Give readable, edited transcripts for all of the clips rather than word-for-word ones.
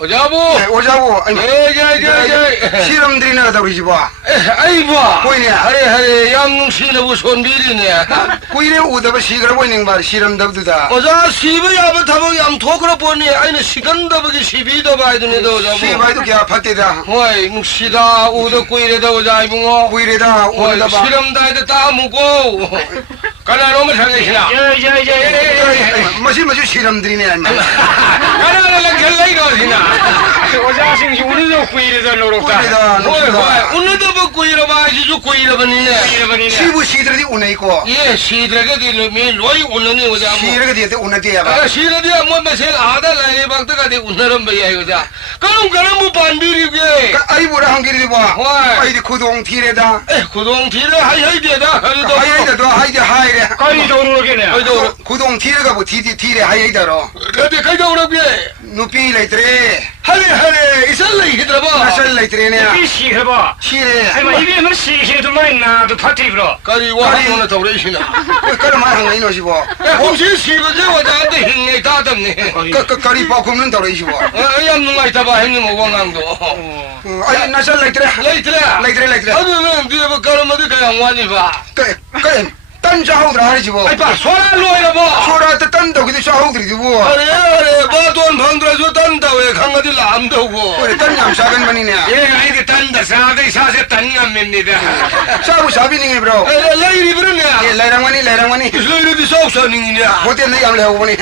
오자부. 네, 오자고. 예. 실험들이 나가다 우리 집어. 아이고. 보이네. 하래, 양농시라고 손비리네. 꾸이네 우다바 시그라 보이는 말 실험답두다. 오자, 시부 야부 타보 양토그라 보니, 아이는 시간 더보기 시비도 봐야 됩니다, 오자부. 시바이도 개 아팠대다. 와이, 묵시다, 우도 꾸이래다, 오자, 이붕어. 꾸이래다 우다바. 실험다에다 따 묵고. 가나놈을 상해시나. 마시 실험들이네. 가나는 결례가 어디나. 오자싱 우리도 꾸이래다 노력다. 꾸이래다. 오늘도 뭐 꾸이러봐, 지주 꾸이러버니네. 시부 시들이 우네 있고. 예, 시들에게 들으면 로이 울느니 오자. 시르가 뒤에 우네대야 봐. 시들이야 뭐 매생 아다 라이 방때가 돼 웃는 거야 이거자. 그럼 뭐 반비리게. 아이보라 한 길이 봐. 아이디 구동 뒤래다. 구동 뒤를 하이되다. 하이다도 하이디 하이래. 까이도 오르겠네. 구동 뒤래가 뭐 뒤래 하이다로. 근데 가자 오라게. 누피 레이트레. 하래 이살래 이더봐. 나설 레이트레네. 이 시해봐. 시래. 아마 입에 뭐 시해도 많이 나도 파티 불어. 가리 와 하는 더 그러시나. 그럼 말한 이노 시보. 혹시 시버제 와자한테 힘내 다 덤네. 거리 바꾸면 더 이시보. 얌 누가 있다봐 형님 오광강도. 아니 나설 레이트레. 레이트레. 아니면 뒤에 뭐 가르마디 그냥 와니 봐. 딴 좌우들 하지 뭐. 아이 봐 소라 로이라 봐. 소라 때 딴다 그데 좌우들이 뭐. 아래 바돈 방들어서 딴다 왜 강아들 안 되고. 그래 딴 얌사간 만이네. 얘가 이게 딴다 사대 사세 딴감입니다. 사부 사비닝이 브로. 라이리 그러냐. 예 레랑만이. 라이리도 속선이냐. 호텔 내 양을 하고 보니.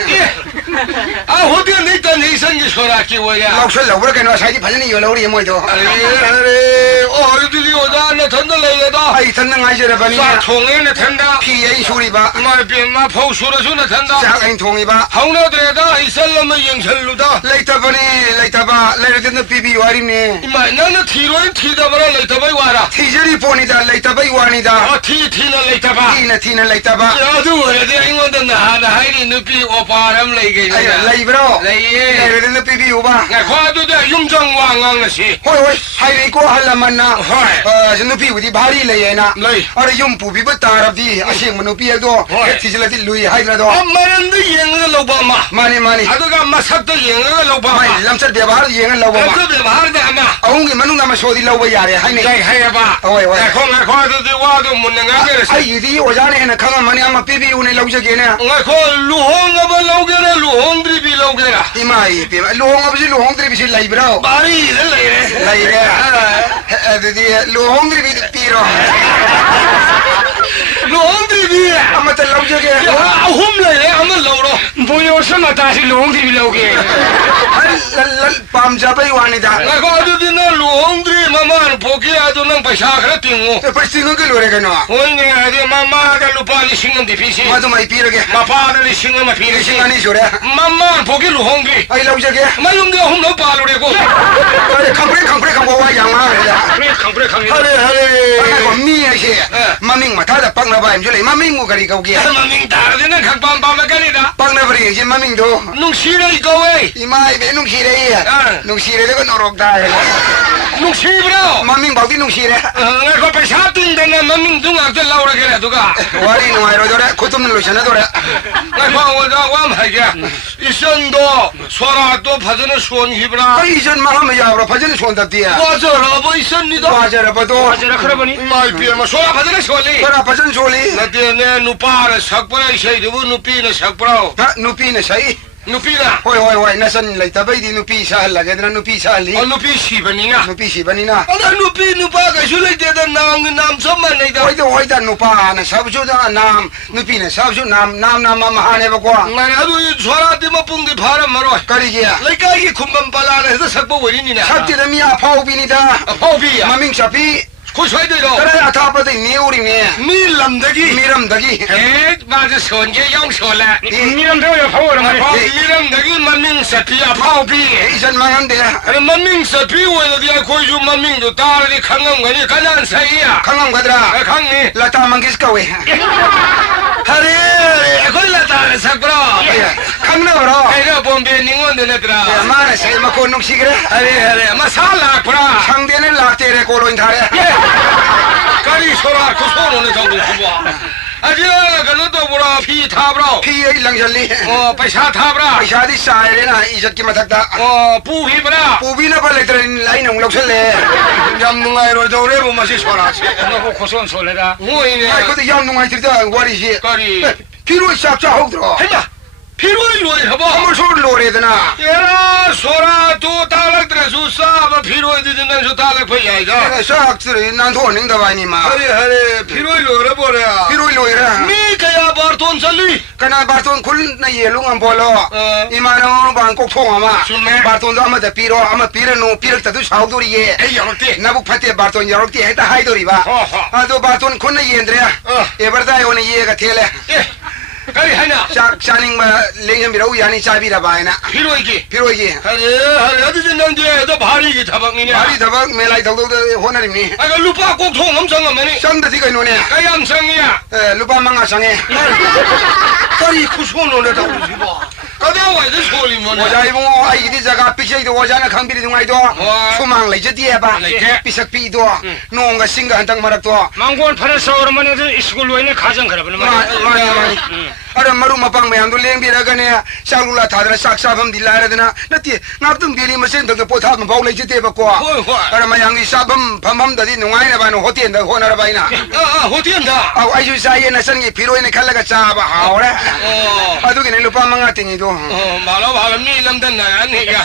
아 호텔 내 있다 내 이상이 소라기 뭐야. 럭설 러브라 그너 사지 반전이 열어오리 뭐죠. 아래 어디들이 오다 나 던들래다. 아이 던능 하시라 바니. 사 통에는 된다. 피에 소리 봐. 마 포수로 주나 된다. 작은 통이 봐. 하우나들에다 이 살람의 영설루다. 레이터바니 레이터바 레이터는 비비 와리네. 이마 나는 티로인 티다바라 레이터바이 와라. 티저리 보니다 레이터바이 와니다. 티는 레이터바. 티는 레이터바. 야도 왜래 이건데 나나 하이리 누피 오빠람 레이게. 아이 레이브로. 레이에. 레이터는 비비 오바. 나 과도다 용정왕왕나시. 호이 하이리 고 할라만나. 호이. 누피 우디 바리 레이나. 레이. 아래 용 부비부 따랍디 아싱 누피에도 티질라디 루이 하이드라도. 엄마는데 영을 로바마. 마니. 아도가 마삭도 영을 로바마. 마이 람살 베바르 예ങ്ങൾ 로바마. 그게 말데 아마. 아웅기 만웅 나마 소디 로바 야레 하이네. 자이 하야바. 오이. 콩아 과도도 와도 묻는가 그래서. 아이 이디 오자네 해나 강한 마니 아마 비비 우네 로저게네. nga ko luhong ba lawgera luhong dribi lawgera 이마이 비마 로홍 아버지 로홍들이 비실 라이브로. bari le 라이래. 에드디 로홍들이 비로. luhong dribi 아마 때 로저게. ahum le amal lawro 보여 서마 다시 롱디 빌려오게. 밤잡아이 와니다. nga ko adu dina luhong dri mama poki adu nang paisa khara tingu 벌써 그 노래가노. hoini ade mama ga lupa ni singam di pisi 마도 마이 비르게. papa da ni singam ma pisi 시간이 소래. mama poki luhong dri 아이 로저게. mayum de hum no palu re ko 컴프레 강고 와 양마 그래. 그래 강이. 아나 거 미야시. 마밍 마타다 빵나바 임줄래 마밍 무 가리 가오게. maming dar de na khak pam pam ga ni da 빵나버리 이제 마밍도. nung sira ikaw eh 이마이 베농 시레. 농 시레가 노록다. nung sibra 마밍 바비 농 시레. nga ko paisa tunda na maming dunga ke laura ke na duga 와리 노아이로 도래 고tum는 로션에 도래. nga ko wa ma ga isan도 소라도 파전의 수원 히브라 이전 마하면 야브로 파전이 손답디야. 와저라 뭐 있습니다 와저라 봐도. 아저라 그러보니. 마이 피마 소라 파전의 수원이 그라 파전 소리. 나디네 누파라 sakpara isaidubu nupina sakpara 누피는 사이. nupina 호이 나선 라이타바이디 누피 살라게드나 누피 살리. nupi sibanina 누피 시바니나. ana nupi nupaga sulaitada nam sammanida 호이다 누파 나 사부조다 남 누피네 사부조 남 마하네 바고. ngana adu soraati mapungdi phara maroi 까리기야. laikai kumbam palana heda sakpo warinina 삽디는 미야 파우비니다. paubiya 마밍 샤피. khosaido 그래 아타파데 니오리네. mi lamdagi 미람다기. 에 맞아 손게 영소라 미남 되어야 파워라 말이. 미람dagi maming sapiya paubi 이전 망한데. 아니 maming sapi wala koju maming do tarani khangam gani kanan saiya 강남 가더라. khangni 라타 망기스카웨. hare kolla tar sakbro 강남으로. 에가 bombe ningon de letra. mana sai ma ko nung sigre Are masala pra. 상대는 락테레 골로인 타래 Kari sora kusono ne tong kuwa. Aja kanu to bura phi tha bro. 피에 일랑절리 Oh paisa tha bra. पैसादी सायरेना इज्जत की मथकता Oh pu hi bra. पुबीना पर letter line हम लोग चले Yam nungai ro dore bo masi sora se. 너 고소한 소리다. Ngoi ne. आई खुद यम नुंगाई तिरता वारी से Kari. फिर वो साफ सा होद्रो Haima. Phiroi loi habo. हम छोड़ लोरे देना Era sora tu talak tresu sa ba phiroi di din su talak phai ai ga. साख से नान थो निंग दवाई मा Hare phiroi lo re bo re. फिर वो लोरे Mi kaya barton sali. कना बातों खुल न ये लुंग हम बोलो इमानो बांको ठोंगा मा सुनमे। बातों तो हम पीरो हम पीरे नो पीरे तदु साउ दोरी ये Ai yorte. नबुक फते बातों यरोती है ता हाई दोरी बा आ तो बातों खुल न ये इंद्रिया एवरदा योने ये का थेले Kari haina. शाक शानिंग में लेंगे बिरो यानी चाबी रबाय ना Phiroi ki. फिर वो ये Hare adi din nang de da bhari ki thabak ni ne. भारी दबक मेलाई दो होना रिमनी Aga lupa kok thong am sang amani. संग दसी कहीं नोने Kayam sang ya. लुपा मंगा संगे Kari kusono ne tong si ba. Kada wai de soli mo ne. वजाई वो आई दी जगह पीछे तो वजाना खंग बिरी दुंगाई दो सुमांग ले जती है बा पिसक पी दो नोंगा सिंगा हंतंग मरक दो 망고는 파는 서울만 스쿨 와이네 가정 그러면 मानी अरे मरु मपंग में हम तो लेंग भी रगने शालुला थादरा साक्षा हम दिला रहे ना नती नाप तुम बेली मशीन तो पोथा में बाउ ले जते बको अरे मैं यंगी साबम फमम ददी नुंगाई ने बानो होती है होना रे बाइना Hotian da. अब आयु साये न संगी फिरोई ने खल्ला का चाबा हावरे अदु के ने लुपा मंगा तिंगी दो Malo balo mi lam dan na ni ga.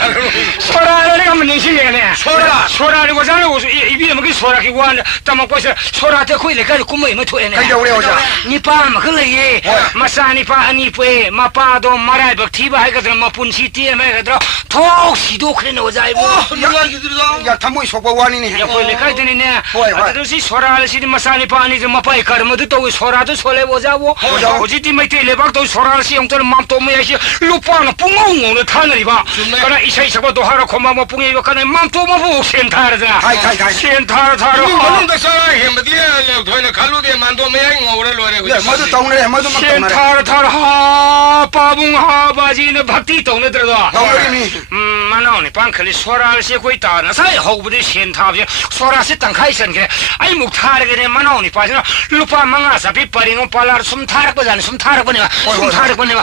소라를 가면 내시게네 소라. 소라를 고자는 이비는 뭐 소라기 원 담아 거서 소라한테 코이래 가지고 꿈이 뭐 토에네 कहीं उड़े हो जा 니파 막을래 마사니 파 아니 푸에 마파도 말아이 박티바 하거든 마푼시 티에 매거든 톡 시도 그래 오자이 뭐 Nunga ki dir da. या थमोई सोको वानी ने 야 코이래 가이드네 होय, होय. 아들시 소라를 시디 마사니 파 아니 좀 마파이 가르모도 또 소라도 소래 보자고 오지티 마이테 레박도 소라를 시 용도는 맘도 뭐야시 루파는 뿡엉엉을 타느리 봐 그러나 이사이 sabado hara koma mo pungi yo kana mam to mo bu sentara da Hai. sentara tharo Manung da sara hem dia le thoina khalu de man do me ai ngore lo re. या मधु तौने मधु मत तौने sentara tharo ha pabung ha baji ne bhakti tong ne dra तौने नि manao ni pankhali soral se koi ta na sai ho bu de sentara je sora se tang khai san ke ai muk thar ge ne manao ni pa na lupa manga sa pi paringo palar sum thar ko jan sum thar ko ne sum thar ko ne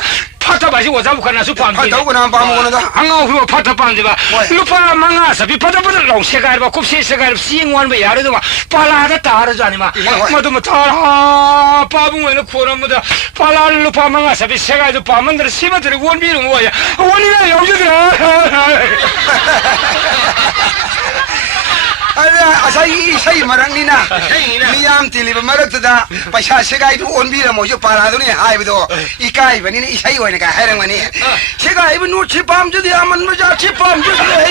파타 바시 오자 부카나 수파 파 तौ ना पाम कोना 앙아 후로 파타 반데바 루파 망아서 비 파타 파타 롱 세가르바 kup시 세가르 시ing원 바 야르도 마 팔라다 따르죠 아니마 모두 뭐 타라 파붕에는 코라무다 팔라를 루파 망아서 비 세가르도 파만들 시바들 원비는 뭐야 원이나 여기들아 अरे असई सही मरंगनी ना मियाम तिली मरक तदा पैसा सेगाई दु ओनबी र मोजो पारा दु नि हाइ बदो इकाई बनि नि इसई होने का हेरंग बनि सेगाई बन नो छिपाम जदि अमन मजा छिपाम जदि है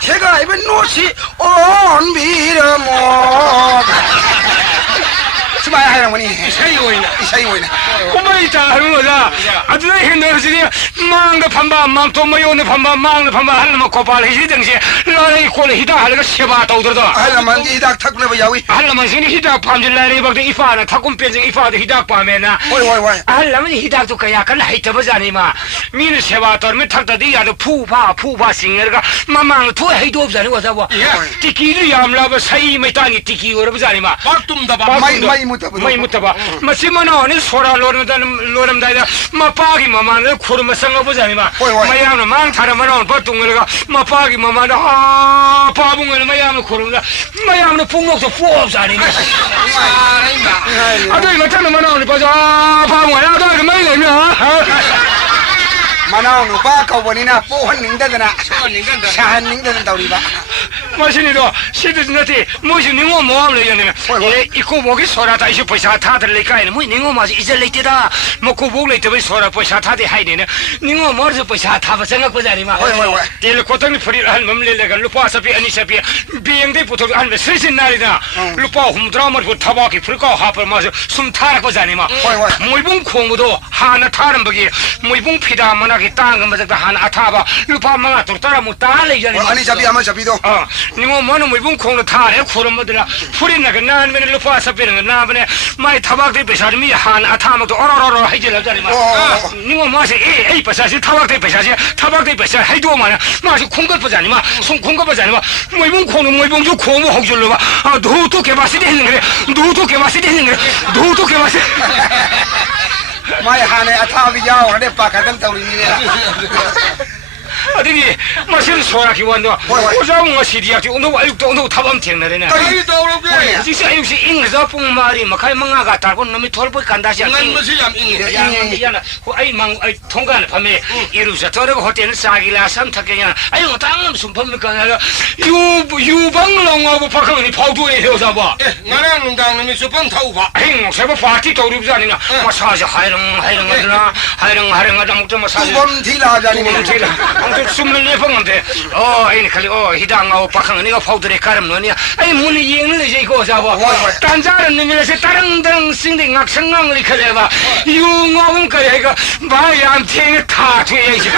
सेगाई बन नो छि ओनबी र मो सुबा हेरंग बनि इसई होइना 고마이다 하는 거자 아주 힘들어지니 망도 판바 망도 모요네 판바 망도 판바 할라마 고발 해지 등시 라리 콜 히다 할가 쉐바 도더도 할라만 이닥 탁네 버야위 할라마 신이 히다 판질라리 박데 이파나 타군 뺀지 이파도 히다 파메나 오이 할라마 히다도 그야 간 하이터 버자니마 미르 쉐바 터메 탁다디 야도 푸파 싱어가 마망 투 해도 없자니 와자고 티키를 얌라바 사이 메타니 티키 오르 버자니마 Baktum da ba. mai mutaba masimana oni sora loram daida mapagi mamana khurma sanga bujani ma mayam na mang thara mana patunga mapagi mamana ha pabunga mayam khurma mayam na pungok so fuop jani ma adoi matana mana oni baja pabunga adoi mai le na मनाउ नु पा कौ बनि ना पोहन निंददना शाहन निंददन तौरी बा 마신이도 시드즈나티 뭐지 닝어 뭐함을 얘기하네 이거 뭐기 소라다 이제 पैसा 타들 레까이는 뭐 닝어 마지 이제 레티다 뭐고 보글 레티 소라 पैसा 타데 하이네 닝어 뭐지 पैसा 타바 생각 보자니 마 딜 코통이 프리 한 멈레레가 루파사피 아니사피 비행대 부터 한 스신 날이다 루파 훔드라머 그 타바기 프리카 하퍼 마서 숨 타라 보자니 마 모이봉 콩도 하나 타는 버기 모이봉 피다 만하게 땅은 맞다 하나 아타바 루파 망아 돌따라 못 따라 얘기하니 아니 잡이 아마 잡이도 니고 뭐는 뭐 콩로 타래 코르모들아 풀이나가 나면 루파 사페는 나면 마이 타박대 베사미 한 아타마도 어러러러 해질라자니 마 니고 마시 에이 베사시 타박대 베사시 타박대 베사 해도만 마시 콩거버자니 마 콩거버자니 마 뭐 콩은 뭐 좀 고모 혹줄로 봐 도도 개바시 되는 그래 도도 개바시 되는 그래 도도 개바시 마이 하네 아타비 야오 하네 빠카던 떠리니 아들이 마실 소라기 완도 오자고 마시리야지 오늘 와육도 오늘 타밤 튀어나네 까리 떠오르게 지시 아육시 잉자 뽕마리 마카이 망아가 달고 놈이 털보 간다시 난 무시 얌 잉이 야나 아이 망 아이 통과는 밤에 이루자 저러고 호텔 사기라 삼탁이야 아유 땅은 무슨 법니까 유방롱하고 박하니 파도에 헤어져 봐 나랑 농당놈이 수번 타고 봐 행 세버 파티 떠오르지 않느냐 마사지 하이렁하더라 하이렁하다 먹자 마사지 두번 딜하자니 아무튼 24번인데 아니 칼리 히당하고 박하는 네가 파우더에 가름 너냐 아니 문이 얘는 이제 이거 잡아 단자는 놈이라서 다른 싱데 악성강을 칼레봐 유응하면 그래 이거 마야한테 다 돼야지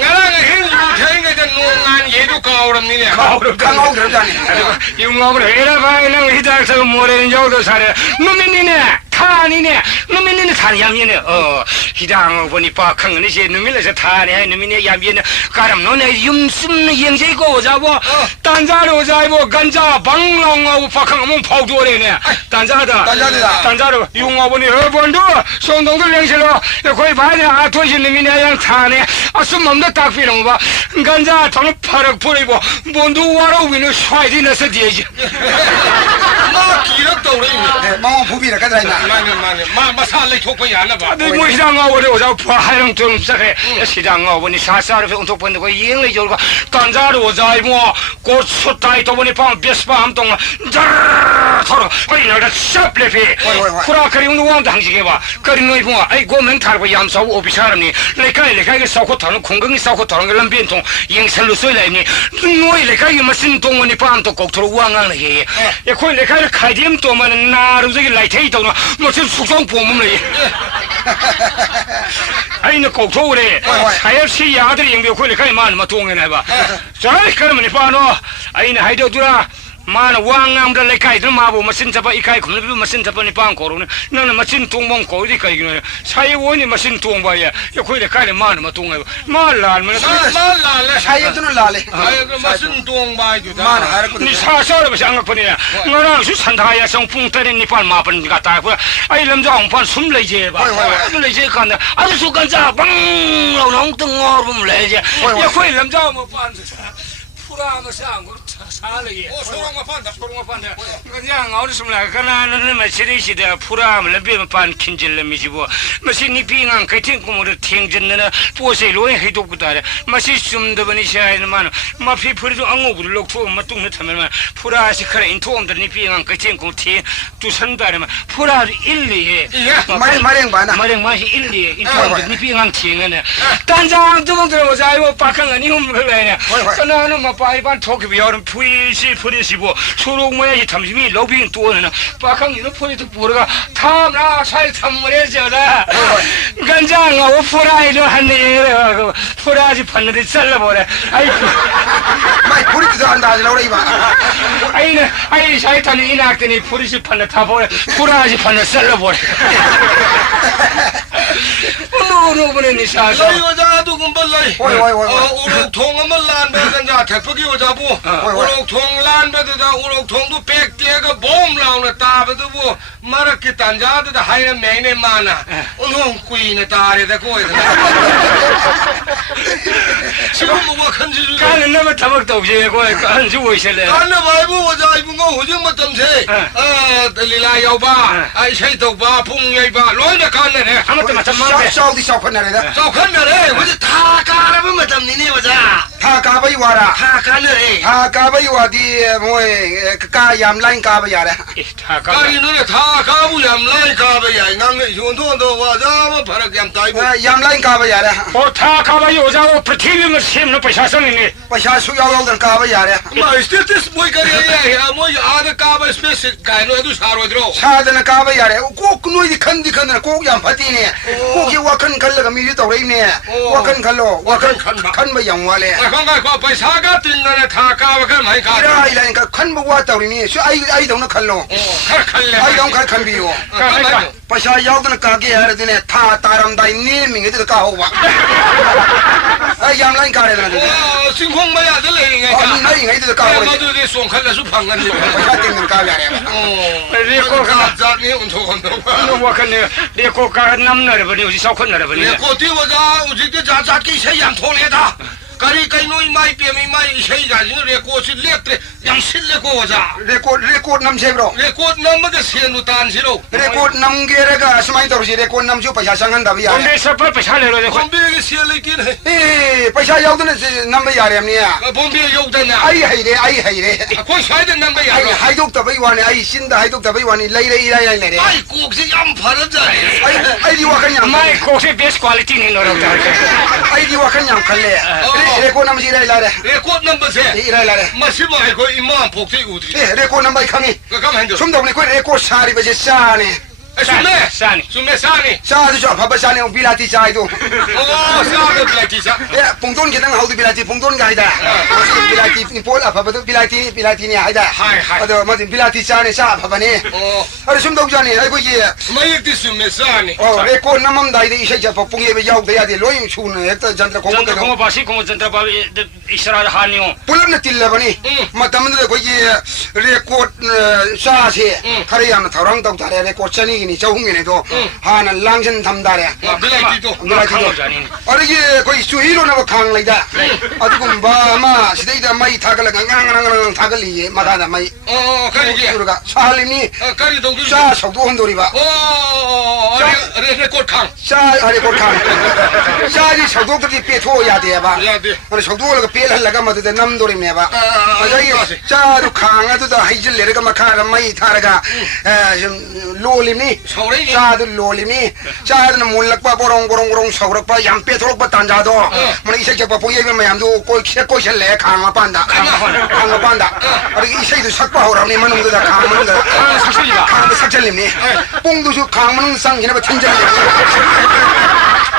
나랑 행주 태인가 농안 얘도 가오랍니네 강하고 그러자니 유응하면 해라바이는 히당서 모래는 여도 사래 놈이네 타니네 놈이네 타니야미네 히당 보니 박하는 이제 놈이라서 타네 놈이네 야미네 가름 너네 юм숨 영제고 잡아 단자로 잡아 간자 방랑하고 박하면 파우더래네 단자로 용하보니 어번도 송동도 랭실로 거의 봐야 도시 놈이네 타네 숨맘도 딱 피는 봐 간자 돈 파락 버리고 뭔도 와라 위는 샤이디나서 뒤지 마 기럭 떠오르네 마 부비라 가자이나 마네 마살레 톡고야 봐 네 뭐 시장하고 오자 하영 좀 시작해 시장하고 보니 사사를 운동 번는 거 이행을 저거 단자로 오자 뭐 고추 따이도 보니 방 베스파 함동 저러 거기 나가 샵레피 쿠라카리 운동왕 당시게 봐 그린 너 이거 아이 고멘 탈고 ям사고 오비사람니 레카이 사고 타는 공경이 사고 타는 걸 람변통 영설로 쏘이라니 너희 레카이 무슨 동원이 밤도 꼭 들어와가는 게 거기 레카이 카디엠 또만 나름저기 라이테이 또 무슨 숙성 보문을 아니 너 꼭 도우래 사협시 야들이 영비 거기 레카이 많은 뭐 동원해 봐 자 그러면 이봐노 아니 하이도들아 mana wangam da lekai da mabu masin tapa ikai khum bi masin tapa ni pang ko ro na masin tung mong ko di kai gi sai wo ni masin tung ba ya khoi le kai le man ma tung ma la ma la 사이드는 라래 마신 동 바이도 만 하르고 ni sa sa ba sang ko ni ngara su san da ya song pung ta ni pan ma pan ga ta ko ai lam jong pan sum le je ba le je kan da am su kan ja bang lo nong tung ngor bum le je ya khoi lam jong ma pan puram sang ko 살이 소롱아 판다 그냥 어디서나 가나는 마시리시다 puram lebih pan kinjil misibo masih ni pingang kaiting kumur tingjenna pose loe hidup kutare masih sumda bani shain man ma phi phur jo ango bul lok thu matung na thamer pura sikhara inthom dar ni pingang kaiting kum thi tu sandare ma pura illi 마랭 바나 마랭 마시 illi inthom ni pingang thingane 단장 좀 들어 자요 박한 아니 홈 그래 그나는 마 파이반 토기 비어는 프리시보 초록 모양이 탐심이 러빙 또는 박한 이런 포인트 보러가 탐나 살 탐물에 저라 간장하고 프라이를 하네 프라지 판는데 잘라버려 아이 마이 뿌리도 안 다지라 그래 이봐 아이 사이탄이 이낙더니 프리시 판는 다 버려 프라지 판는 잘라버려 오늘 사서 여자도 금발라이 오늘 통음을 란베든가 대포기 여자부 오늘 통란베드다 오늘 통도 백대가 봄 나오는 따베드부 마르키 단자드다 하이는 매네 마나 오늘 꾸이네 따레다 고이다 지금 뭐가 큰지 가는 놈은 타박도 없이 고이 간지 오실래 간나 바이부 여자 이분가 오징 맞점세 들리라 여봐 아이 쉐이도봐 풍예봐 로이나 간네 아무튼 맞점 맞네 사우디 사우펀나래다 사우펀나래 어디 다 가라면 맞점니네 여자 다 가바이 와라 다 가네 다 가바이 와디 뭐에 까 얌라인 가바 야래 다 까리 너네 다 가부 얌라이 가바야 낭네 현도도 와자마 바락 얌 따이부 얌라인 가바 야래 다 가봐 여자고 프티비면 심는 पैसा पैसा सुयाउदन काबा यारे मा स्टेटस मोय करे या मोय आद काबा स्पेस गायनो अदु सारोद्रो सादन काबा यारे कोक नोइ खन्दी खन कोक याम फतीने कोक ये वखन खल्लगा मिरि तौरैने वखन खल्लो वखन खन ब यम वाले 가이고 पैसा가 띵나네 다 가가 많이 가. 이라 이라니까 칸 보고 왔다우리니 아이 동네 칼로 칼칼래. 아이 동 칼 칸비요 पैसा यावदन कागे यार दिने था तारम दाई नेमिंग इधर का होवा आई याम लाइन कारे ना 오, 싱콩마야 들레잉. नहीं नहीं इधर का होवा 마두리 송칼라수 방간이. पैसा तीन दिन का आ रहा है 레코 가 자니 운동한다. 너 와칸네 레코 가 남나르 버니 우지 사콘나르 버니 고티 와자 우지게 자자기 세양 통해다. 가리 가이노이 마이 삐미 마이 세이자진 레코시 렉트레 양실레고 와자. रेकोर्ड नम से ब्रो 레코 넘버데 세누 단시로. रेकोर्ड नम गेरेगा समाई तो सी रेकोर्ड नम जो पैसा संगन दबी यार 근데 서퍼 패샤레로 데 봄비에 세레긴 해. ए पैसा यावदन नम यार हमने 봄비에 욕다냐. आई है रे कोई शायद 넘버 आई यार. हाइदोक तबई वाने आई सिंदा हाइदोक तबई वानी लई रे इरा ले रे 아이 꼭지 양 파르자리. आई दी वाखन याम 마이 코세 베스트 퀄리티 니 노라다 आई दी वाखन याम खले रेकोर्ड नम जी रे ला रे 레코 넘버 세. इरा ला रे 마시마 이거 이만 복지 우드리. ए रेकोर्ड नम बाई खंगी 가만 줘. सुम दबने कोई रेकोर्ड सारी बजे साने 수메. 사니 수메 사니. सादु जो फाबा साने बिलाती चाय दो 오, 사드 블랙티사. ए पुंगतोन के दंग हाउदु बिलाती पुंगतोन गाइदा बिलाती नि पोल फाबा तो बिलाती नि आइदा हाय हाय अदो मदि बिलाती चाने सा फाबने 오, अरे सुम दब जाने आई कोई 마이크티 수메 사니. ओ रेकोर्ड नमम दाइदे इसे जब पुंगे बे याउ दया दे लोइम छुन एक तो जंत्र कोम 전tra 공모 바시 공모 전tra 바 이스라엘 하니오 पुलम ने तिल्ले बनी मतम दे कोई रेकोर्ड सासे खरे याम थरंग दब तारे रेकोर्ड चनी नि चौंग ने तो हान लांगजन थम दारे 블랙티도. अरे ये कोई सुहीरो ना वो खांग लेदा अदुकुम बा मा सिदैदा मई थागल गंगांग थागली मदादा मई 어, 가리게. सुरुगा सालिनी 가리 동주. सा सौदो हंदोरीबा 오, 레코 캉. सा अरे को खांग सा जी सौदो तदी पेथो यादेबा 야데. अरे सौदो लगा पेल लगा मदद नम दोरी मेबा अजय सा दु खांग अदुदा हाइजल लेरगा मखा मई थारगा लोलिनी 서울에 सा दु लोलिनी सा दु मुलकपा बोरोंग सौरकपा याम पेथोरकपा तांजादो मन इसे जब पोये में याम दो कोई ले खांग पांदा अरे इसे दु सकपा होरानी मनुंग दा खांग मनुंग खांग सकचलिनी 뽕두수 강문ung 상이나 천절리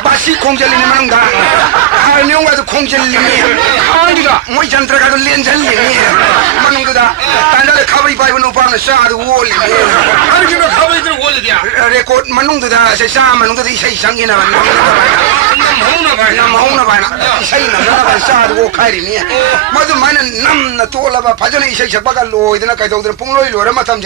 바시 공절리니 만은가 하룡가도 공절리니 아니다 뭐 잔트라가도 렌절리니 만은가다 단달에 카바이 바이브 노파는 샤도 올리 가리게 가버리들 올려야. 레코드 만능도다 세사 만능도다 이세 상이나 남홍나 봐. 나마오나 바나 이세나 나가 샤도 카이리니 모두 마는 남나 토라바 바전에 이세 작바가 로이드나 가이도들 뽕로이 로라 마탐제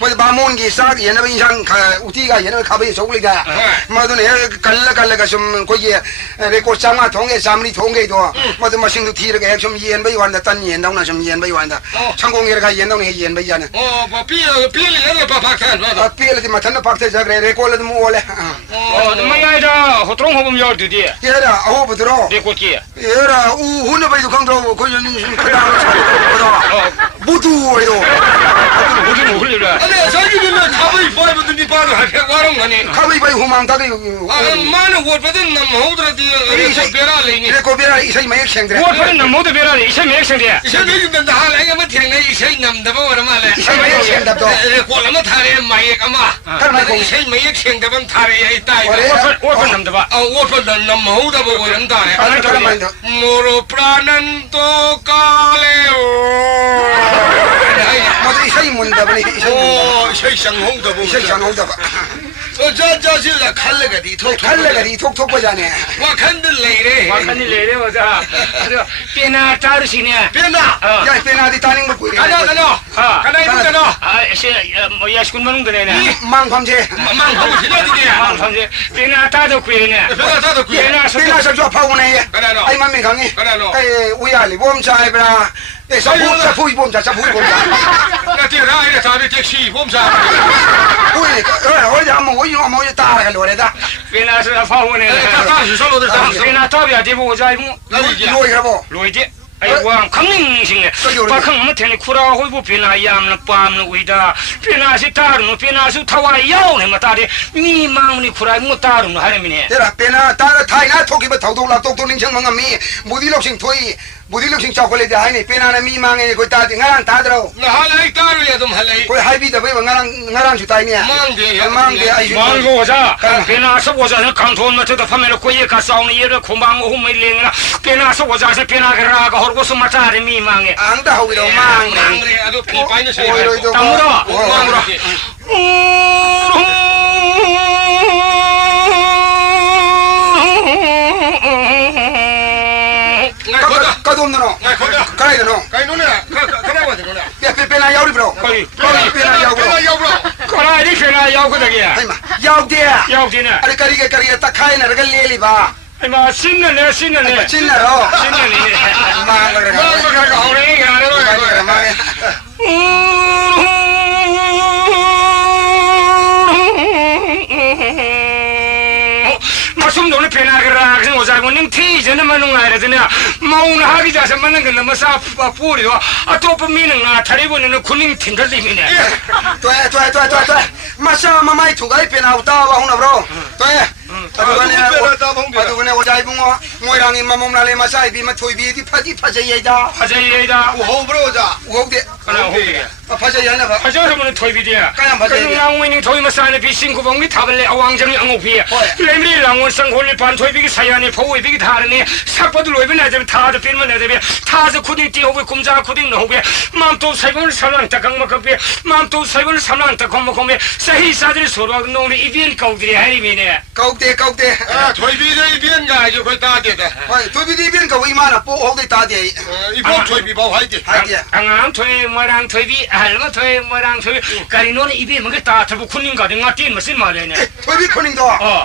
모두 바몬기 싹 얘네 인상 우티가 얘네 카바이 소글리가 모두네 갈라가 좀 거기 레코드 장마 통에 삼리 통게도 모두 마싱도 티르가 좀 이엔바이 완다 딴 이엔다우나 좀 이엔바이 완다 창공이가 이엔다우나 이엔바이 자네 어, 뭐 비엘이 바바칸 봐. 피엘디 마탄나 박테 자그레 레콜드 무올레 마야이다 호트롱 호범 열드디 얘라 아호 부드러 레코키 얘라 우 혼나 바이도 강도 거기 그다음 무두에도 우리 몰라 아니, 자기들은 가버리 바이브든지 바로 할게 와롱 아니. 카바이바이 후망 다게 마는 워버든 남호드라디 레코 베라레니. 레코베라 이사이 마약 생드레 무엇은 모두 베라리 이세 맥생데 이세는 다 할게 뭐 땡네 이세 남다바 오르마레. 이사이 마약 생답도 레코라마 타레 마이크 아마. 이세 마이크 생다방 타레 이따이. 오픈 남다 봐 워버 남호드바 오른다레. 모로 프라난토 칼레오. 모두 이사이 문다버니 이사이 오, 세상홍다 보. 이사이 장홍다바 자자질라 칼레가디 톡 칼레가리 톡톡 보자네 와 칸들 레이레. 와칸이 레레 오자 페나 타르시네 변나. 야 페나디 타닝 거 보이네 가나 가나 이거잖아. 아시 뭐야 스군 먹는데네 망밤제 망하고 지나지게. 방송제 페나 타도 구이네 변나 다도 구해. 페나 페나 sabjo 파우네 가나노. 아이 맘미 강이 가나노. 에 우야리 봄사이브라 에 사푸이 봄자 나 뛰어라 이래 다들 택시 봄사. 우이네 어디 한번 오이 따라가 노래다 페나 파오네 다시 솔로들 다. 페나 타비아 디보 오자이고 나지게. 노이라고 로이제 ai wang khamning singe pa khang ma theni khura hoi bu pina yam na pam na uida pina si tar no pina su thawa yaw ne ma ta de mi mang ni khura mu tar no har mi ne तेरा पेना तारा थाई ना थोकी बे थौ थौ ला तोक तो निंग मंगा मी मुदी लोक सिंग थोई 부디 룩싱 초콜릿 하이니 페나나 미망에 고 따디 nga랑 다들어 나 할래 따르야 좀 할래 고 하이비다 왜 nga랑 주다이냐 망데 아이주 망고 오자 페나서 오자는 강톤 맞춰도 파면을 고예 가사오는 예를 고망 오메링나 페나서 오자서 페나가라가 hor고서 마타리 미망에 앙다 하위로 망 아주 피파이는 셔 담으라 망으로 까돔노 까이노 까이노네 까라고데 노네 페나 야우리 브로 페나 야우고 거라이 페나 야우고다게 하이마 야우데 야우디네 아리 까리게 딱 카이나 르가 레리바 이마 신나네 진나로 망거래 망거래 오래 가래 망에 마숨 돈을 페나그라 그냥 오자고 님 티저는 만은 알아드냐 마운 하기 자서 만는 건 너무 사 뿌리도 아토프 미는 나 다리고는 군인 팅글리미네 또 마샤 마마이 투가이 페나 우타와 후나 브로 아두거네 오자이붕어 모이랑이 마몸라레 마사이 비마 토이비디 파자예다 우호 브로자 우호데 하나 호게 파자야나 봐 하저서는 토이비디야 까양 파자야 그냥 토이마사네 비신구봉이 타블레 어왕정이 엉오피야 레미리 랑원 상홀리 반 토이비기 사야니 포위비기 다르니 삭바들 로이비 나자비 타드 필만 나자비 타즈 쿠딩 띠호비 쿰자 쿠딩 너호비 맘또 사이번을 살랑타 강마카비 맘또 사이번을 살랑타 콤모콤비 사히 사들이 서로 농리 이비엔 가우들이 하리미네 까우대 아 토이비데 이비엔가 이제 거의 다 됐다 토이비디 이변 가 이마나 뽀 호데 따데 이보 토이비 봐 하이디 앙앙 토이 뭐랑 토이비 알마 토이 뭐랑 토이 가리노는 이비 뭐가 다 들고 군인 가든 ngatin masin 말레네 토이비 코닝도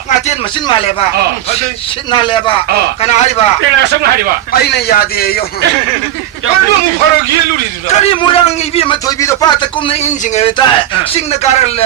ngatin masin 말레바 신날레바 가나 하리바 내가 성을 하리바 아이는 야데요 너무 바로 기엘루리다 그리 모랑 이비 마 토이비도 빠따 꿈는 인징에 다 싱나 가를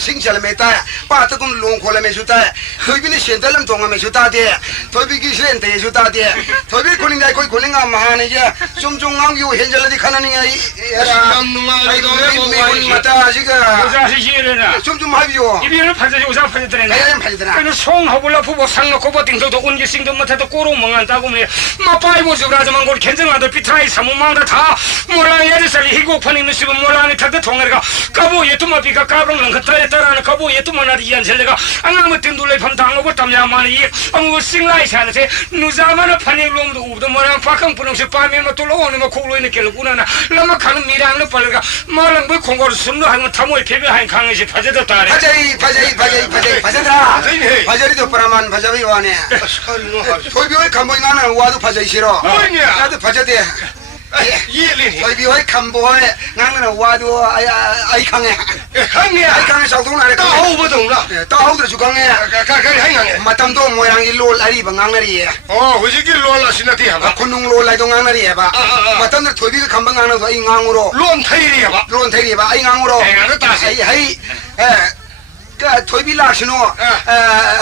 싱샬메 다 빠따 꿈 롱콜메 주다 토이비는 신달람 동함에 주다데 토이비기 신데 주다데 토이비 코닝가 거기 코닝가 마하네 제 좀종왕 요 현절디 가나니야 에라 아이 마타 지가 오자시 시에나 좀 하비요 이비를 판자지 오자 판자들네 가야는 팔리더라 그는 송하불라 부부 상놓고 버팅도 온기싱도 못해도 꼬로 멍한다고 뭐 마빠이 모습라자만 걸 견정하다 비트라이 사무망다 다 몰라 예르살이 희곡판이 무시고 몰라니 타드 통해가 까보 예투마비가 까브롱랑 그따에 따라는 까보 예투마나디 이안셀레가 안나무 띵둘레 판당하고 담야만이 아무 싱라이 사는데 누자마나 판일롬도 우도 뭐랑 파강 분홍색 밤에만 돌아오는 거 고로이는 길구나나 라마 가는 미랑을 빨리가 말랑 뭐 공고를 숨도 하면 타모에 배배한 강에서 파제졌다 파자이들아 파자리도 브라만 파자비 와네 토이비오이 감보이 나는 와도 파자이 싫어 나도 파자대 이엘리 토이비오이 감보이 나는 와도 아이 강해 강해 아이 강해 사우동 나래 따오버동라 따오들 주강해 가가리 하이강해 마탐도 모양이 롤 아리바 강나리에 호지기 롤라 신나티 하바 군웅 롤 라이도 강나리에 봐 마탐도 토이비가 감방 강나서 이 강으로 론 타이리 하바 론 테리 봐 이 강으로 하이 그 토이비 라시노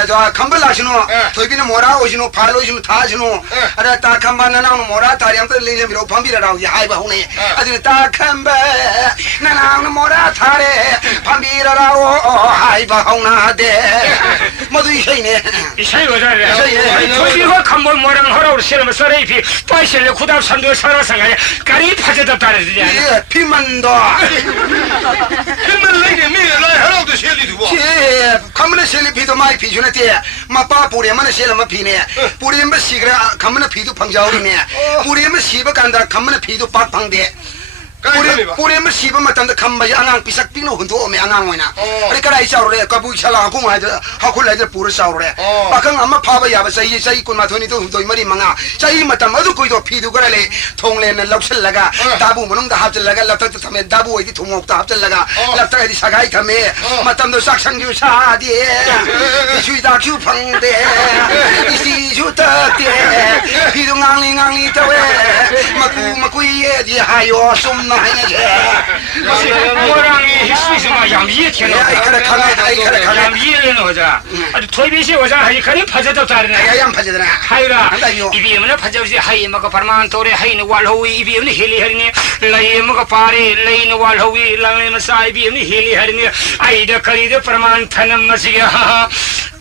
저 캄벌 라시노 토이비는 뭐라 오시노 팔 오시노 다시노 아라 딱 캄바나 나오는 뭐라 다리암도 링점이로 밤비라라고 하이바 호네 아주 딱 캄바 나나오는 뭐라 타래 밤비라라고 하이바 호나데 모두 이세이네 이사이 오자래 토이비가 감볼 뭐랑 하라고 싫으면 서레이피 빠이실레 구답 산도에 살아상가에 가리 파제졌다래지냐 예 피만도 힘을 내게 미라이 하라도 셀리도 봐 kamana sele pido mai pijuna te mapa puri mana sele ma pine puri ma sigra kamana pido phangjau ne puri ma siba kanda kamana pido pak phangde puri ma siba matam da khamba ya angang pisak pino hundu me angang waina ari karai chaure kabu chala ku ngai da hakul lai da pura chaure pakang amma phaba ya ba sai kun ma thoni to doi mari manga sai matam adu koi do pido garale thongle na laksal laga dabu munung da hapchal laga laptak thame dabu oi di thumok ta hapchal laga laptak di sagai thame matam do saksang ju sa di isui da kyu phangde isi ju ta de pido ngang tawe maku ye di hayo sum 뭐랑이 히스미스마 양비에 양비에는 오자 아주 토이비시 오자 하이카니 파제졌다네 양 파제더라 하이라 이비에는 파제지 하이 먹어 파르만 토레 하이는 왈호위 이비에는 힐리 하리니 라이 먹어 파리 레이는 왈호위 랑레 사이비에는 힐리 하리니 아이더 커리더 파르만 타는 마시야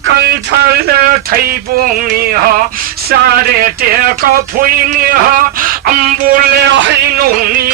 강탈 태봉니하 사레 때가 보이니하 ambol에 하이노니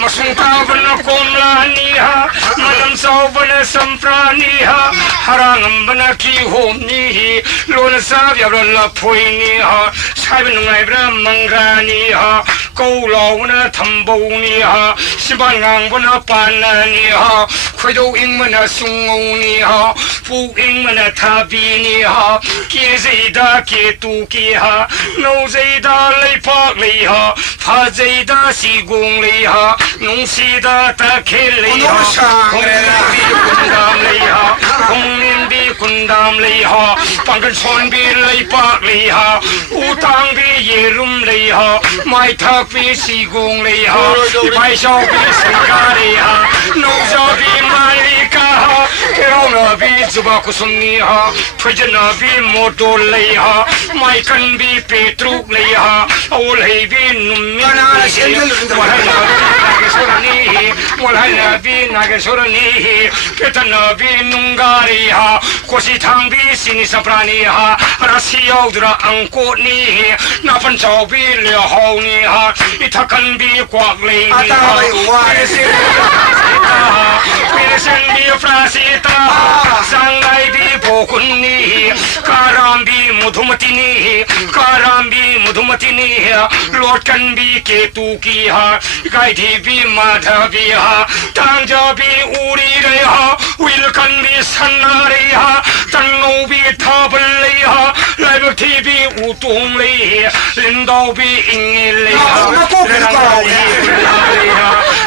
마승타브나 꼼라니하 만남사오브나 삼프라니하 하랑암브나 기홈니 로나사비아브라 포이니하 사이브능아이브라 망가니하 꼬우라우나 탐보니하 시반강브나 빠나니하 쾌도잉브나 숭오니하 부잉브나 타비니하 기세이다 기뚜기하 노세이다 레이팍리하 파제이다 시공리하 농시다 타켈리하 공님비 군담리하 공님비 군담리하 방글손비 레이팍리하 우탕비 예rum리하 마이탁비 시공리하 이파이쇼비 생가리하 노저비 마리카하 케로나비 주바쿠숨니하 프레제나비 모돌리하 마이칸비 페트룩리하 올헤이비 눔미니하 몰하나비 나게소라니 케타나비 눅가리하 고시탕비 시니사프라니하 라시오드라 앙코니 나판초비 려호니하 이타칸비 꽉리니하 피레센비 프라시타 상가이비 보군니 카람비 무두마티니 카람비 무두마티니 롯칸비 케투키하 가이디비 마타비하 당자비 우리레하 윌칸비 산나레하 장노비 타블레하 라이브 TV 우동레 린도비 잉일레하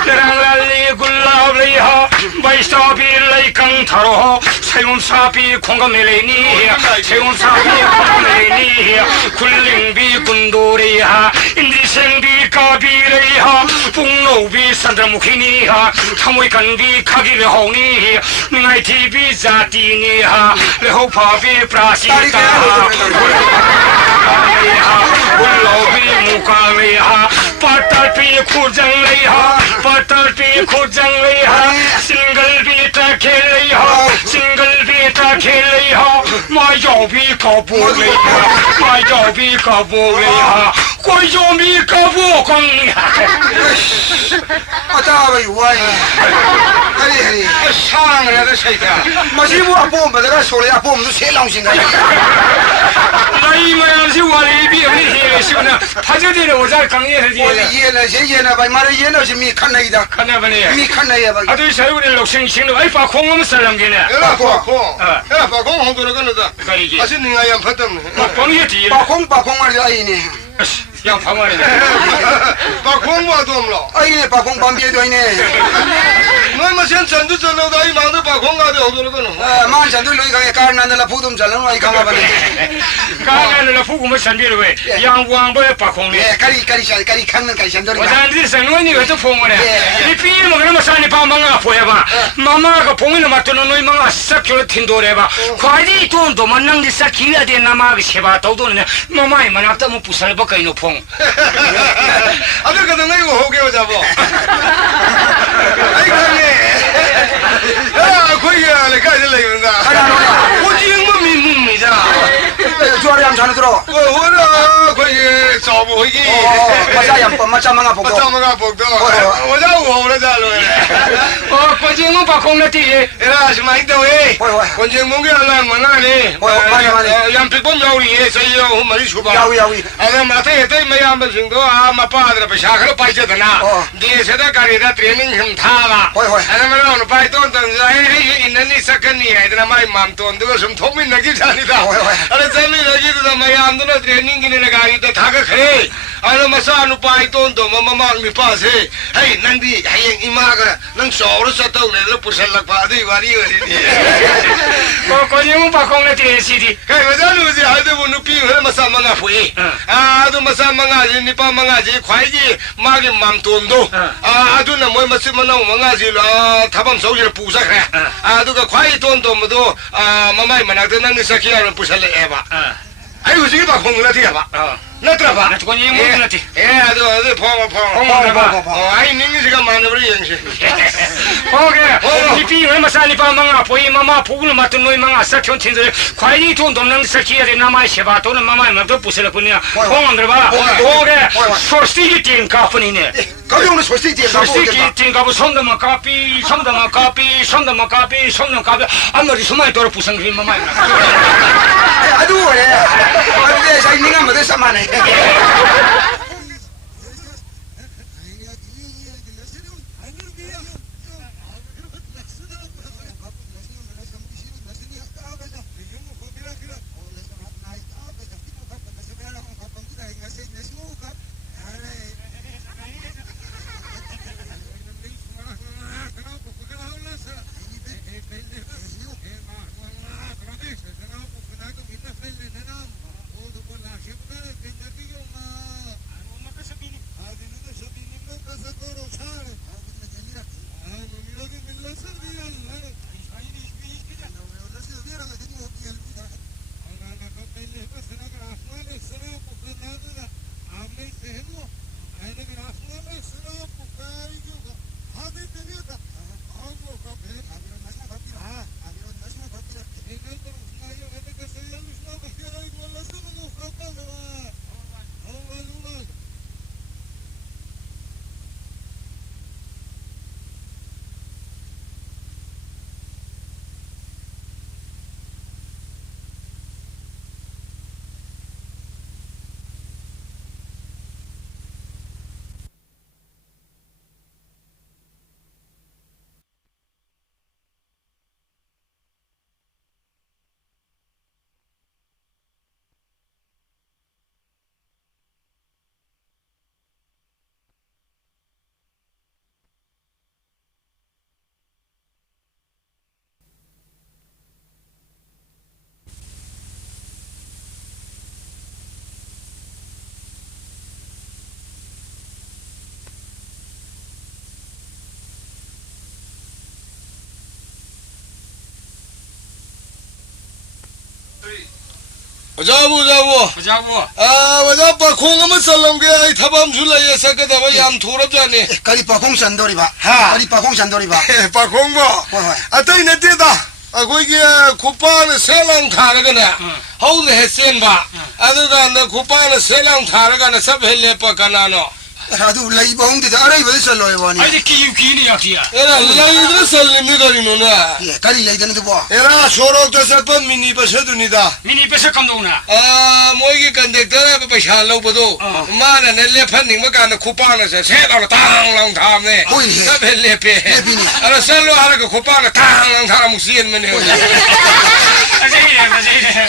랑랄리 굴라블레하 바이스타비 레이강 타로 세운사비 콩가멜레니 세운사비 콩가멜레니 굴링비 군도레하 인디센비 가비레하 풍노비 산드라무키니하 타모이칸비 카기레호니 닝아이 TV 자티니하 레호파비 프라시타 굴로비 무카레하 파탈비 쿠장레하 파탈비 쿠장레하 싱글비 타켈레하 싱글비 타켈레하 마요비 카보레하 마요비 카보레하 꼬이조미 카보콩 아따바이 와이 하리 상을 새끼야 마시부 아포마다가 소리 아포음도 세랑신가 나이마야시 와리비 우리히시구나 파저디는 오잘 강예하지 얘는 제얘는 바이 말에 얘는 미 칸나이다 칸나바니 미 칸나이야 바이 아들 사유를 록싱싱도 아이 파콩음 살람게네 에라 바콩 홍도를 건너다 가리기 아시 닝아야 파담 뻥이지 바콩 말이 아이네 야 파마리네 바콩 와도므로 아이네 바콩 밤비에도 있네 너희 마신 전주 전로다 이 마도 바콩 가데 홍도를 건너 만찬도 로이 가게 까르난들라 부둠 잘라노 아이 강아바네 가가는 fu구 산비를 왜 양왕보에 파콩네 까리 칸는 까리 산도리 와잔디 생노니 왜또 퐁오네 이 피에 먹는 마산이 파망아 보여봐 마마가 봉이는 맞도는 너희 망아 싹큐로 틴도래봐 과지 돈도 만낭디 싹키야 돼 나마가 세바 도도네 마마이 만압다 뭐 부살 버까이노 퐁 아들 그는 이거 호게오 잡어 아이 강네 야 거기가 내 가지 레이는다 오징어 민문이자 주아리 함 전에 들어 오라 거기 저보 이기 마차망아 복도 마차망아 복도 오자고 오라 잘로 꼬징어 바콩나티 에라 시마이도에 권쟁몽이 알라 만나네 양피본 야우리 세요 말이 수바 야위 아나 마테 때 매암 증도 아마 빠들 베샤크로 빠이잖아 디에세다 가리다 트레이닝 좀 타가 아나 말로 파이톤 단자에 있는니 사건이 아이들 마이 맘톤 그거 좀 통민 나기 자니다 아나 재미 나기도 매암도 트레이닝이네 가리다 타가 그래 아나 마사누 파이톤도 마마마 미파세 헤이 난디 하행 이마가 난 서로 쳤다고 부살락 봐도 와리 와리 꼬징어 바콩나티 시디 그래 왜자루지 아이들 누피 왜 마사망아 후이 아도 마사망아지 니파 망아지 과이지 마게 맘톤도 아도나 뭐 마시만나 망아지 타밤 소리를 부사 그래 아도가 과이 돈도 모두 마마이 만나도 난 사키야를 부살래 에바 아이고 저기 봐 공을 어떻게 봐 나더라 봐 나중에 뭐 나지 예 포마 아이 님이가 만들어 영시 오케이 이피 얼마 살이 밤망아 보이 마마 보고는 맞던 너희 망아 사촌 친들 과일이 돈 돕는 사치야 돼 남아 셔봐 돈은 마마 뭐도 부실을 뿐이야 공안들 봐 오케이 소스티기 띵 카프니네 가요는 소시지 소스티기 띵 카프 손도만 카피 손도만 카피 손도만 카피 손도만 카피 아무리 수많이 돌아 부상이 마마 아주 그래 아주 잘 니가 뭐들 사만해 자부 와자 바콩 한번 살롱게 아이 타밤 줄라에 사가다가 얌 돌아자네 가리 바콩 산도리 봐 가리 바콩 산도리 봐 바콩 뭐 아따이 내때다 거기 쿠파는 세랑 타르가네 하우네 헤센바 아두가 쿠파는 세랑 타르가네 섭헬레 빠가나노 아주 라이봉데 알아이버들 살로에 보니 아니 기유기니 야기야 에라 라이드 살림이 가리노나 예 가리 라이드는 뭐 에라 소록도 세번 미니 버셔두니다 미니 베서 감동나 모이기 간데더라 바샤로보도 마나 넬레 판닝 마가나 쿠파나서 세라로 당랑 다음에 섭헬레페 알아 살로 하라고 쿠파나 당랑 다음 무시엔면에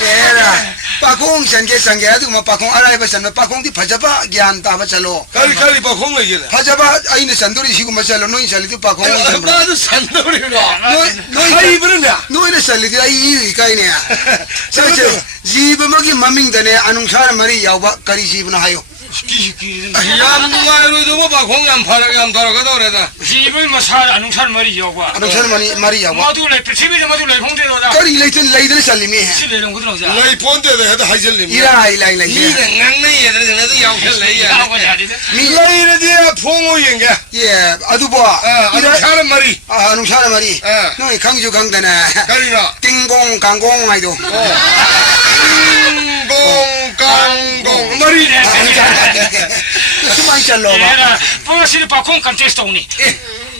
에라 바콩 산게 산게 아주 뭐 바콩 알아이버 산면 바콩디 파자바 ଜ୍ଞ안 따바 살로 가리 바콩 얘기래 파자바 아이네 산도리 시고 마살로 노인 살리도 바콩 나도 산도리로 노인 하이브르냐 노인의 살리도 아이 이까이네 사실 집음하기 마밍다네 아농사르 말이 야바 가리 집은 하요 얌마이로 뭐 바콩 얌 파라 얌 돌아가다 그래다 집을 뭐살 아농살 말이 여과 아농사르 말이 야바 마두레 집에 마두레 홍대로다 가리 라이든 살림이 집에는 그러자 라이 폰데도 해도 하실림 이라 이게 낭내 얘들은 야우켈레야 미 라이르디야 퐁오 연게 예 아두 봐 아농사르 말이 아농사르 말이 너희 강주 강다네 가리나 띵공 강공 아이도 띵공 말이네 수많이 잘로 봐 era poi 바콩 컨테스트 오니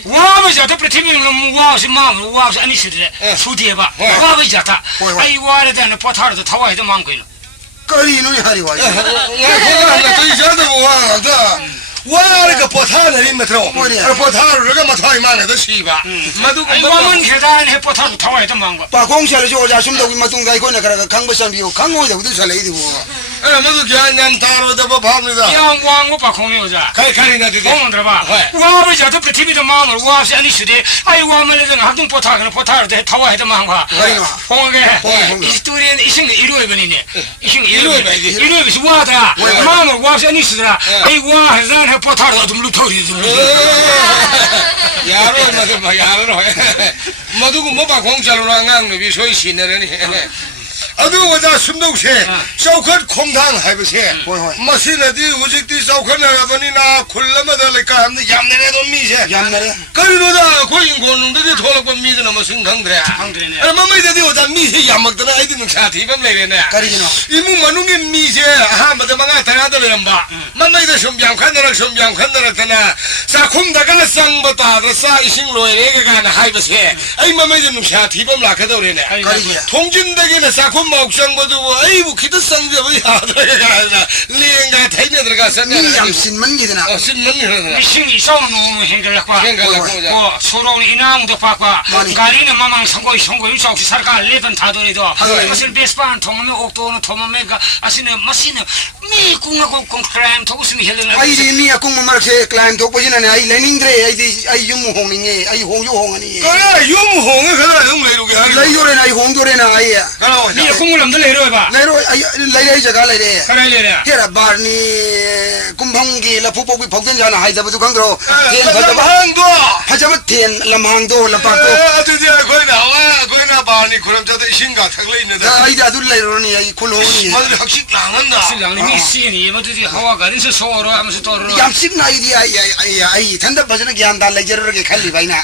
와버자다 프리티밍은 와우시 마음 와우시 아니시데 수디에바 와버자다 아이 와르다는 포타르도 타와이도 많고요 가리 눈이 하리 와 나 저이자도 와다 와르가 포타르 힘들어 포타르가 마타이 만에도 시바 마두고 아이 와면 계단에 포타르도 타와이도 많고 바공샤를 저자 숨도 마뚱가 이거나 그러가 강버산 비오 강호도 우들 살레이도 마두 겨냥 타로도 밥합니다 양왕고 바콩이 오자 가리나 되게 공은 들어봐 와버자다 프리티미도 마음을 와우시 아니시데 아이 와면은 학동 포타르는 포타르도 타와이도 많고 공게 이 스토리는 이승 이루어버리네 이승 이루어버리지 와다 마음을 와우시 아니시더라 아이 와하잔 포타르도 좀 루터리 좀 야로 마두 야로 마두고 뭐 바콩 잘로랑 비 소이 시네라니 अदु वजा सुन्दौ से चौखट खोमथां हाइबसे होय होय मसिनदि हुजिकति चौखट नरबनिना खुल्लमदा लेका हमदि यामनेने दो मीसे यामनेरे करिनोदा कोइ इंगोन नुंददि थोलकप मीगना मसिन खंद्रे अरे ममैददि वजा मीसे यामक्तना आइदि नुसा थिबम लेरेने करिगिनो इमु मनुंगि मीसे अहामदा मंगा तनादा लेरंबा ममैदा सुम यामखनदरतना चाखुमदगा संगबा ताद्रा चा इसिंग लोइरेगा गाना हाइबसे ai ममैदा नुसा थिबम लाखदौरेने थोंजिनदगिना चाखुम माउक संगबदुबो आइबु खिता संगजबा याद्रगा लेंगा थाइनद्रगा सन्ने याम सिनमनगिदना 신문이라나 이싱 이성 행글락과 서로 이나무도 빠과 가리는 마망 선거 일정 sarka 레던 다도니도 사실 베스판 통하면 옥도는 통하면가 아시네 마시네 미 궁하고 콩크라임 도구스미 헬레나 ai di mi akung mamarse climb to position ne ai leningre ai yum hongninge ai hongyo hongani 그래 유무홍은 그래 용내로게 하는 lai yore na ai hongdore na ai 그래 니 궁물람들 내려봐 lai ro ai lai jaga lai de 그래래래 tera barni kumphonggi la phupokbi phokden jana hai dabadu khangro ten phajaba 한도 phajaba ten lamhangdo lapakto 아드지 거기나 바니 그럼저도 신가 탁래 있는데 ai da dur lai ro ni ai khuloni 마들이 확실히 나간다 신랑님이 시니 뭐들이 하와가 린서 소로 하면서 또로 yam sik na ai thanda bajana gyan dal lai jarur ke khalli baina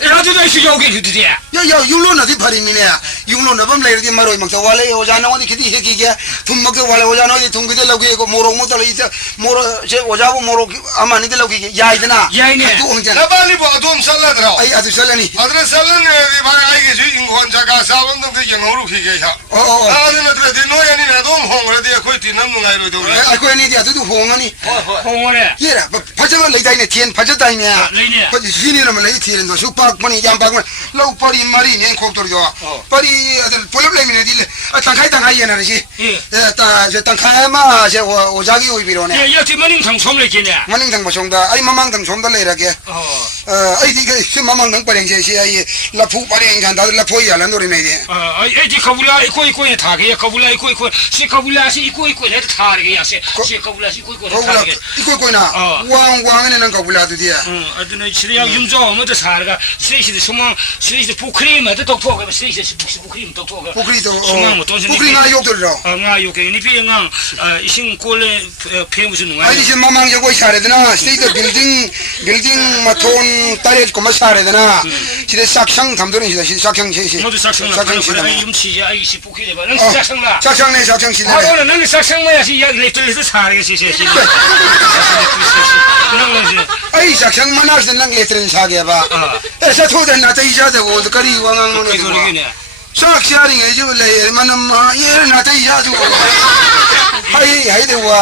라디오도 시켜오게 주디야 ya yulo na di phari mine yulo na bam lai di maroi mak wale ojana wani khidi heki ge thum mak wale ojana di thum gide logi ko morok mo dal ita moro je ojabu morok amani de logi ya idna 야이네 tu ongjan 나발리 뭐 아돔 살라드라 ai adu salani 아드레 살라네 이 바이 아이게 주인 권자가 사원동 그 영어로 기계야 아드나 드레 노야니 나돔 홍어데 거기 뒤넘는 가이로 도 ai ko ni dia tu hongani 홍원에 yera phajaba lai dai ne tien phajata ne 레이네 phaji sini na lai tien do su pak mani yam pak lau pari mari ne khok tor jo pari adal polab lai mine dile tangkai ye na ri ta je tangkai ma je ojagi oi biro ne 예 여기 머닝 당첨을 기네 maning dang bachongda ai mamang dang chomda lai ra ke ai di ke si mamang dang pareng je si ai la phu pareng gan da la phoi ya lan do ne de 에디 카불라 이코이코에 타게 카불라 이코이코 시 카불라 시 이코이코에 타게 야시 시 카불라 시 이코이코에 kobula 타게 iko na wang ne nang kobula du dia 어드네 시리아 윤조 뭐도 사르가 시리시드 소망 시리시드 부크림도 독토가 시리시드 부크림 독토가 pukri to 소망 뭐 돈이 pukri na yok tor ro nga 요게 니피랑 이신 꼴에 페무스 누가 ai di si mamang yo koi sare dana state building mathon taret ko ma sare dana si de saksang tham do ni si saksang si 모두 삭상나 saksang si 그래 юм치지 아이시 부크리 봐 넌 삭상나 saksang ne saksang si 하고는 넌 삭상마야 시 레틀레스 사르게 시시 그런 거지 ai saksang manas nang letren sa ge ba esa thoda na tai ja de wo kari wangang no 그 ne 소리네 sak sharing e ju le manam ye na tai ja ju hai de wa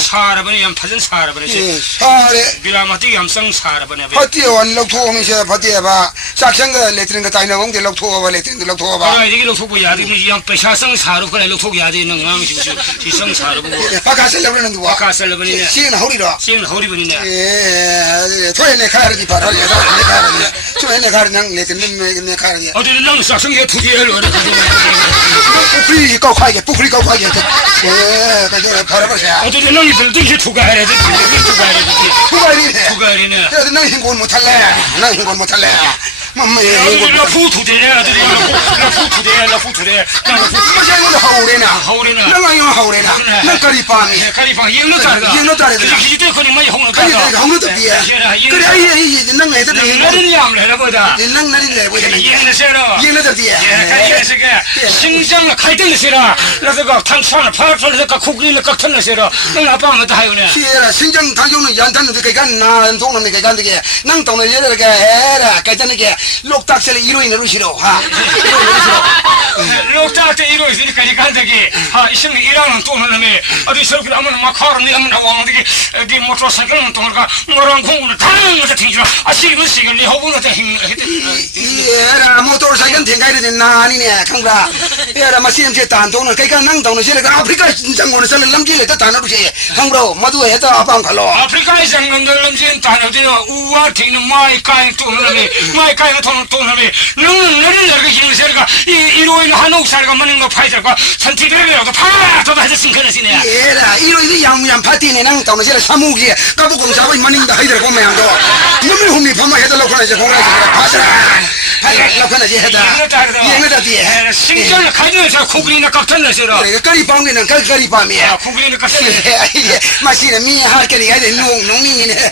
사르버니 양 파전 사르버니 sare 비라마티 염성 사르버니 phati wan lok tho mi se phati ba saksang ga letren ga tai na gong de lok tho ba letren de lok tho ba 아 이게 로토고 야디 양 배샤성 사르 그래 로토고 야디 능강 시성 사르고 pa ka se le ran du wa 아카설버니 si na hori ro 신 허리버니네 thoye ne khar di pa ra ya da ne khar ni thoye ne khar nang letren ne khar ya 어디 능 사성에 투기를 얻어 pukri ko khai ge pukri ko khai ge ka de phara ba ya 어디 능 빌딩이 투가해야 돼 투가리네 ya nang hin gon mo thale mamma ye 라푸 투데야 아들이 라푸 투데 ma se ngo haure na 하우리나 nang yo haure na nang kari pa mi 카리파 옐로 타르가 옐로 타르가. 이제 거니 많이 홍로 kari 타르가 de hong to dia kari ai nang ne ta de 나는 얌래 보다 nang nari le bo de 옐레세로 ye le ta dia 카리에스게 신장을 칼등에서라 그래서 탄산을 파르르서 국리를 깍턴에서라 너 아빠만 다 하요네 Sierra sinjang tangjong no yan tan de kai kan na tong nam de kai kan de nang tong ne ye de ga era kai tan de lok tak se iro ina ru shiro ha 록타한테 이로 있으니까 간다기 아 이승이 일하는 돈을 어디 저렇게 아무나 마카로니 아무나 왕들이 네 모터사이클은 돈을가 뭐랑 공부를 다른 것에 튕기라 아 시기는 시기니 허구는 다 era motor cycle theng kai de na ni ne khang ra era machine che tan tong no kai kan nang tong no se ga africa jang no se lam ji le ta tan ru che khang bro madu he ta apang khalo 아프리카의 장면들은 지금 다녀도 우와 튀는 마이카이 돈을 돈을 너는 내가 힘을 세가 이 이로인 한옥 살가 먹는 거 파이저가 선티드레비라도 파도 하자 싱크너시네. 얘라 이러이도 양무양 파티네 낭 떠나시라 사무기에 까부공 잡아 이만인다 하이들 보면도 놈이 홈리 파마 해달라고 그러지 공라지 파드라 파드라 그러지 해다 얘네다 뒤에 신경 가지면서 고글이나 깍졌네시라. 그래 거리 방에는 거리 밤이야 고글이나 깍졌네. 마시네 미 할거리 해야 돼 농농이네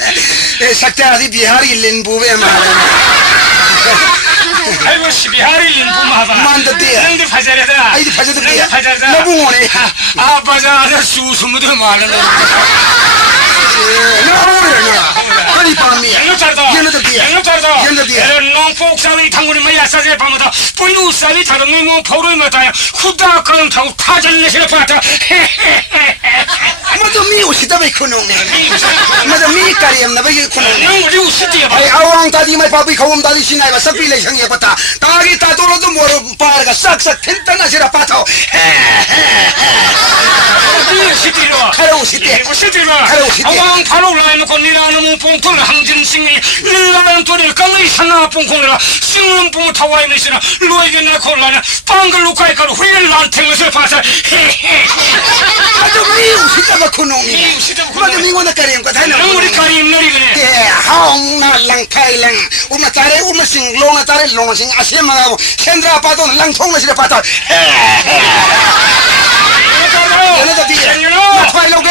saktaadi bihari linbuwe ma 아이고 시비하리 인부마바 만다디야 낭들 파자라다 아이디 파자도 비야 파자자 나붕오네 아 파자자 수수무도 말하네 나붕오네 거리 밤이야 연락자다 연락자디야 연락자다 연락자디야 농폭사리 당군이 마야 사제 밤마다 보이는 사리 다른 뭐 포로이 마다야 후다 그럼 타고 타절내시라 파타 맞아 미 오시다베 코농네 맞아 미 까리엠 나베 코농네 우리 우시디야 아이 아왕 다디 마이 바비 카움 다디 신나이바 사필레 형이 봤다 다기 따돌어도 뭐로 빠르가 싹싹 텐타나시라 파타 시디로 카로 시대 시디로 카로 시대 아왕 바로 라이노 니라는 뽕통 항진싱이 일라는 돌을 깔리 산나 뽕콩이라 싱는 뽕 타와이네시나 로이게나 콜라나 빵글로 가이카로 후일 란탱에서 봐서 맞아 미 오시다베 코농네 맞아 미고나 까리엠 거 다이나 우리 가림 놀이그네 예 하옹나 랑파이랑 우마 따레 우마 싱 롱나 따레 롱싱 아시마가고 샌드라 파돈 랑통나시라 파타 얘네들 뒤에 나 파일로게